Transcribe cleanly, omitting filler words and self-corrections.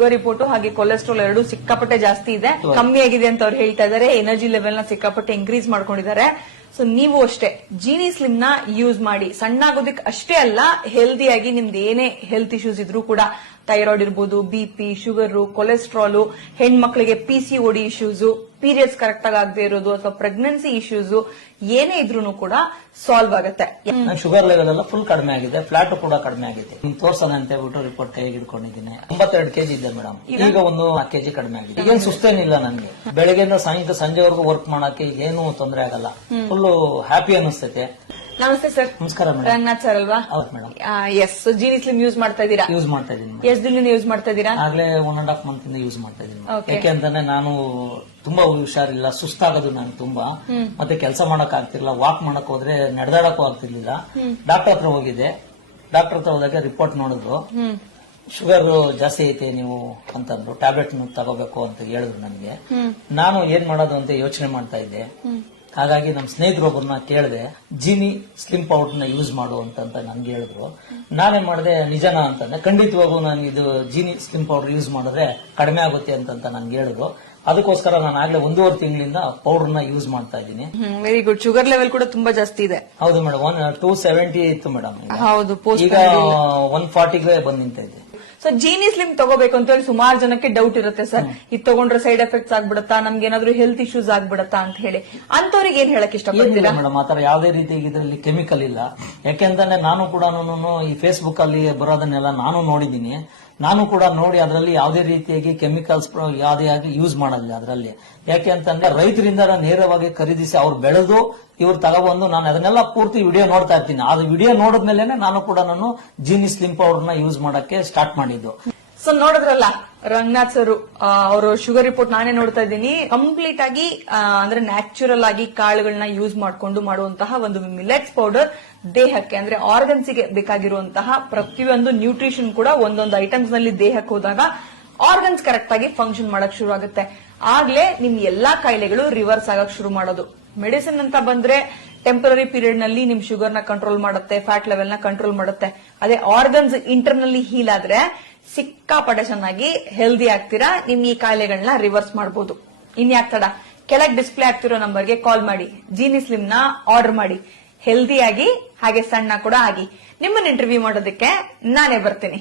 Sugar report ಹಾಗೆ cholesterol ಎರಡು ಸಿಕ್ಕಾಪಟ್ಟೆ ಜಾಸ್ತಿ ಇದೆ, ಕಮ್ಮಿ ಆಗಿದೆ ಅಂತ ಅವ್ರು ಹೇಳ್ತಾ ಇದಾರೆ. ಎನರ್ಜಿ ಲೆವೆಲ್ ನ ಸಿಕ್ಕಾಪಟ್ಟೆ ಇನ್ಕ್ರೀಸ್ ಮಾಡ್ಕೊಂಡಿದ್ದಾರೆ. ಸೊ ನೀವು ಅಷ್ಟೇ ಜೀನಿ ಸ್ಲಿಮ್ ನ ಯೂಸ್ ಮಾಡಿ. ಸಣ್ಣ ಆಗೋದಕ್ಕೆ ಅಷ್ಟೇ ಅಲ್ಲ, ಹೆಲ್ದಿಯಾಗಿ ನಿಮ್ದು ಏನೇ ಹೆಲ್ತ್ ಇಶ್ಯೂಸ್ ಇದ್ರೂ ಕೂಡ, ಥೈರಾಯ್ಡ್ ಇರ್ಬೋದು, ಬಿಪಿ, ಶುಗರ್, ಕೊಲೆಸ್ಟ್ರಾಲ್, ಹೆಣ್ಮಕ್ಳಿಗೆ PCOD ಇಶ್ಯೂಸ್, ಪೀರಿಯಡ್ಸ್ ಕರೆಕ್ಟ್ ಆಗಿ ಆಗದೆ ಇರೋದು ಅಥವಾ ಪ್ರೆಗ್ನೆನ್ಸಿ ಇಶ್ಯೂಸ್ ಏನೇ ಇದ್ರೂ ಕೂಡ ಸಾಲ್ವ್ ಆಗುತ್ತೆ. ಶುಗರ್ ಲೆವೆಲ್ ಎಲ್ಲ ಫುಲ್ ಕಡಿಮೆ ಆಗಿದೆ, ಫ್ಲಾಟ್ ಕೂಡ ಕಡಿಮೆ ಆಗಿದೆ. ತೋರ್ಸೋಣ ಅಂತ ಹೇಳ್ಬಿಟ್ಟು ರಿಪೋರ್ಟ್ ಕೈಗೆ ಇಟ್ಕೊಂಡಿದ್ದೀನಿ. 92 kg ಇದೆ ಮೇಡಮ್, ಈಗ ಒಂದು 4 kg ಕಡಿಮೆ ಆಗಿದೆ. ಈಗೇನು ಸುಸ್ತೇನಿಲ್ಲ ನನಗೆ. ಬೆಳಗ್ಗೆಯಿಂದ ಸಂಜೆವರೆಗೂ ವರ್ಕ್ ಮಾಡಕ್ಕೆ ಏನು ತೊಂದರೆ ಆಗಲ್ಲ, ಫುಲ್ ಹ್ಯಾಪಿ ಅನಿಸ್ತೈತೆ. ನಮಸ್ತೆ ಸರ್. ನಮಸ್ಕಾರ ಮೇಡಮ್. ರಂಗನಾಥ್ ಸರ್ ಅಲ್ವಾ? ಹೌದು madam. Yes. Jeeni slim use ಮಾಡ್ತಾ ಇದ್ದೀರಾ? ಯೂಸ್ ಮಾಡ್ತಾ ಇದ್ದೀನಿ. ಎಷ್ಟು ದಿನದಿಂದ ಯೂಸ್ ಮಾಡ್ತಾ ಇದ್ದೀರಾ? ಆಗ್ಲೇ 1.5 month ಇಂದ ಯೂಸ್ ಮಾಡ್ತಾ ಇದ್ದೀನಿ. ಯಾಕೆಂದ್ರೆ ನಾನು ತುಂಬಾ ಹುಷಾರಿಲ್ಲ, ಸುಸ್ತಾಗೋದು ನಾನು ತುಂಬಾ, ಮತ್ತೆ ಕೆಲಸ ಮಾಡಕ್ ಆಗ್ತಿರ್ಲಿಲ್ಲ, ವಾಕ್ ಮಾಡಕ್ ಹೋದ್ರೆ ನಡೆದಾಡಕ್ಕೂ ಆಗ್ತಿರ್ಲಿಲ್ಲ. ಡಾಕ್ಟರ್ ಹತ್ರ ಹೋಗಿದ್ದೆ. ಡಾಕ್ಟರ್ ಹತ್ರ ಹೋದಾಗ ರಿಪೋರ್ಟ್ ನೋಡಿದ್ರು, ಶುಗರ್ ಜಾಸ್ತಿ ಐತೆ ನೀವು ಅಂತಂದ್ರು, ಟ್ಯಾಬ್ಲೆಟ್ ತಗೋಬೇಕು ಅಂತ ಹೇಳಿದ್ರು ನನಗೆ. ನಾನು ಏನ್ ಮಾಡೋದು ಅಂತ ಯೋಚನೆ ಮಾಡ್ತಾ ಇದ್ದೆ. ಹಾಗಾಗಿ ನಮ್ಮ ಸ್ನೇಹಿತರೊಬ್ಬರನ್ನ ಕೇಳಿದೆ, ಜೀನಿ ಸ್ಲಿಮ್ ಪೌಡರ್ ನ ಯೂಸ್ ಮಾಡು ಅಂತ ನನ್ಗೆ ಹೇಳಿದ್ರು. ನಾನೇನ್ ಮಾಡಿದೆ, ನಿಜನಾ ಅಂತಂದ್ರೆ ಖಂಡಿತವಾಗೂ ನಾನು ಇದು ಜೀನಿ ಸ್ಲಿಮ್ ಪೌಡರ್ ಯೂಸ್ ಮಾಡಿದ್ರೆ ಕಡಿಮೆ ಆಗುತ್ತೆ ಅಂತ ನನ್ಗೆ ಹೇಳಿದ್ರು. ಅದಕ್ಕೋಸ್ಕರ ನಾನು ಆಗ್ಲೇ 1.5 ತಿಂಗಳಿಂದ ಪೌಡರ್ ನ ಯೂಸ್ ಮಾಡ್ತಾ ಇದ್ದೀನಿ. Very good. ಶುಗರ್ ಲೆವೆಲ್ ಕೂಡ ತುಂಬಾ ಜಾಸ್ತಿ ಇದೆ. ಹೌದು ಮೇಡಮ್, 270 ಇತ್ತು ಮೇಡಮ್, ಹೌದು, ಈಗ 140ಗೆ ಬಂದ್ ನಿಂತ ಇದೆ. ಸೊ ಜೀನಿ ಸ್ಲಿಮ್ ತಗೋಬೇಕು ಅಂತ ಹೇಳಿ ಸುಮಾರು ಜನಕ್ಕೆ ಡೌಟ್ ಇರುತ್ತೆ ಸರ್, ಇದು ತಗೊಂಡ್ರೆ ಸೈಡ್ ಎಫೆಕ್ಟ್ಸ್ ಆಗ್ಬಿಡತ್ತಾ, ನಮ್ಗೆ ಏನಾದ್ರು ಹೆಲ್ತ್ ಇಶ್ಯೂಸ್ ಆಗ್ಬಿಡತ್ತಾ ಅಂತ ಹೇಳಿ. ಅಂತವ್ರಿಗೆ ಏನ್ ಹೇಳಕ್ ಇಷ್ಟಪಡ್ತೀರಾ? ಮೇಡಮ್, ಆತರ ಯಾವುದೇ ರೀತಿ ಇದರಲ್ಲಿ ಕೆಮಿಕಲ್ ಇಲ್ಲ. ಯಾಕೆಂದ್ರೆ ನಾನು ಕೂಡ ಈ ಫೇಸ್ಬುಕ್ ಅಲ್ಲಿ ಬರೋದನ್ನೆಲ್ಲ ನಾನು ನೋಡಿದೀನಿ. ನಾನು ಕೂಡ ನೋಡಿ ಅದರಲ್ಲಿ ಯಾವುದೇ ರೀತಿಯಾಗಿ ಕೆಮಿಕಲ್ಸ್ ಯಾವುದೇ ಯೂಸ್ ಮಾಡಲ್ಲ ಅದರಲ್ಲಿ. ಯಾಕೆ ಅಂತಂದ್ರೆ ರೈತರಿಂದ ನೇರವಾಗಿ ಖರೀದಿಸಿ ಅವ್ರು ಬೆಳೆದು ಇವ್ರು ತಗೊಬಂದು ನಾನು ಅದನ್ನೆಲ್ಲ ಪೂರ್ತಿ ವಿಡಿಯೋ ನೋಡ್ತಾ ಇರ್ತೀನಿ. ಅದು ವಿಡಿಯೋ ನೋಡಿದ್ಮೇಲೆ ನಾನು ಕೂಡ ಜೀನಿ ಸ್ಲಿಮ್ ಪೌಡರ್ ನ ಯೂಸ್ ಮಾಡಕ್ಕೆ ಸ್ಟಾರ್ಟ್ ಮಾಡಿದ್ದು. ಸೊ ನೋಡಿದ್ರಲ್ಲ ರಂಗನಾಥ್ ಸರ್, ಅವರು ಶುಗರ್ ರಿಪೋರ್ಟ್ ನಾನೇ ನೋಡ್ತಾ ಇದ್ದೀನಿ. ಕಂಪ್ಲೀಟ್ ಆಗಿ ಅಂದ್ರೆ ನ್ಯಾಚುರಲ್ ಆಗಿ ಕಾಳುಗಳನ್ನ ಯೂಸ್ ಮಾಡಿಕೊಂಡು ಮಾಡುವಂತಹ ಒಂದು ಮಿಲೆಟ್ಸ್ ಪೌಡರ್ ದೇಹಕ್ಕೆ ಅಂದ್ರೆ ಆರ್ಗನ್ಸ್ ಗೆ ಬೇಕಾಗಿರುವಂತಹ ಪ್ರತಿಯೊಂದು ನ್ಯೂಟ್ರಿಷನ್ ಕೂಡ ಒಂದೊಂದು ಐಟಮ್ಸ್ ನಲ್ಲಿ ದೇಹಕ್ಕೆ ಹೋದಾಗ ಆರ್ಗನ್ಸ್ ಕರೆಕ್ಟ್ ಆಗಿ ಫಂಕ್ಷನ್ ಮಾಡಕ್ ಶುರು ಆಗುತ್ತೆ. ಆಗ್ಲೇ ನಿಮ್ ಎಲ್ಲಾ ಕಾಯಿಲೆಗಳು ರಿವರ್ಸ್ ಆಗಕ್ ಶುರು ಮಾಡೋದು. ಮೆಡಿಸಿನ್ ಅಂತ ಬಂದ್ರೆ ಟೆಂಪರರಿ ಪೀರಿಯಡ್ ನಲ್ಲಿ ನಿಮ್ ಶುಗರ್ ನ ಕಂಟ್ರೋಲ್ ಮಾಡುತ್ತೆ, ಫ್ಯಾಟ್ ಲೆವೆಲ್ ನ ಕಂಟ್ರೋಲ್ ಮಾಡುತ್ತೆ. ಅದೇ ಆರ್ಗನ್ಸ್ ಇಂಟರ್ನಲ್ಲಿ ಹೀಲ್ ಆದ್ರೆ ಸಿಕ್ಕಾಪಟ್ಟೆ ಚೆನ್ನಾಗಿ ಹೆಲ್ದಿ ಆಗ್ತೀರಾ. ನಿಮ್ ಈ ಕಾಯಿಲೆಗಳನ್ನ ರಿವರ್ಸ್ ಮಾಡಬಹುದು. ಇನ್ಯಾಕ್ ತಡ, ಕೆಳಗೆ ಡಿಸ್ಪ್ಲೇ ಆಗ್ತಿರೋ ನಂಬರ್ಗೆ ಕಾಲ್ ಮಾಡಿ ಜೀನಿ ಸ್ಲಿಮ್ ನ ಆರ್ಡರ್ ಮಾಡಿ. ಹೆಲ್ದಿ ಆಗಿ ಹಾಗೆ ಸಣ್ಣ ಕೂಡ ಆಗಿ. ನಿಮ್ಮನ್ನ ಇಂಟರ್ವ್ಯೂ ಮಾಡೋದಕ್ಕೆ ನಾನೇ ಬರ್ತೀನಿ.